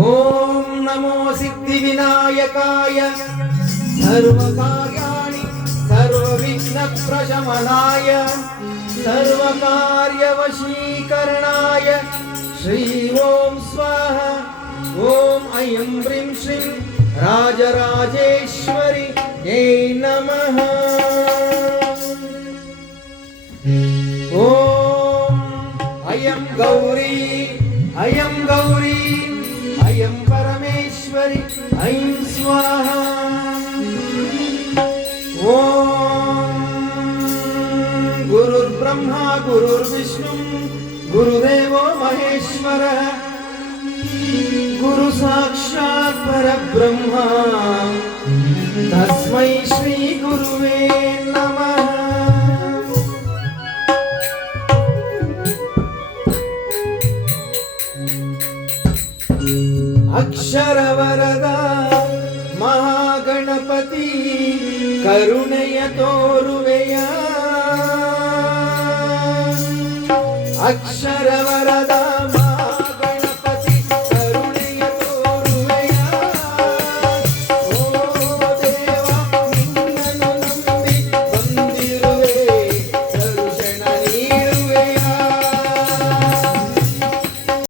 ಓಂ ನಮೋ ಸಿದ್ಧಿವಿನಾಯಕಾಯ ಸರ್ವಕಾರ್ಯಾಣಿ ಸರ್ವವಿಘ್ನಪ್ರಶಮನಾಯ ಸರ್ವಕಾರ್ಯವಶೀಕರಣಾಯ ಶ್ರೀ ಓಂ ಸ್ವಾಹ. ಓಂ ಐಂ ಹ್ರೀಂ ಶ್ರೀಂ ರಾಜರಾಜೇಶ್ವರಿ ಯೈ ನಮಃ. ಓಂ ಐಂ ಗೌರಿ ಅಯಂ ಗೌರಿ ಅಯಂ ಪರಮೇಶ್ವರಿ ಐಂ ಸ್ವಾಹ. ಓಂ ಗುರುರ್ಬ್ರಹ್ಮ ಗುರುರ್ವಿಷ್ಣು ಗುರುದೇವೋ ಮಹೇಶ್ವರ ಗುರು ಸಾಕ್ಷಾತ್ ಪರಬ್ರಹ್ಮ ತಸ್ಮೈ ಶ್ರೀ ಗುರುವೇ ನಮಃ. ಅಕ್ಷರ ವರದ ಮಹಾಗಣಪತಿ ಕರುಣೆಯ ತೋರುವೆಯ. ಅಕ್ಷರ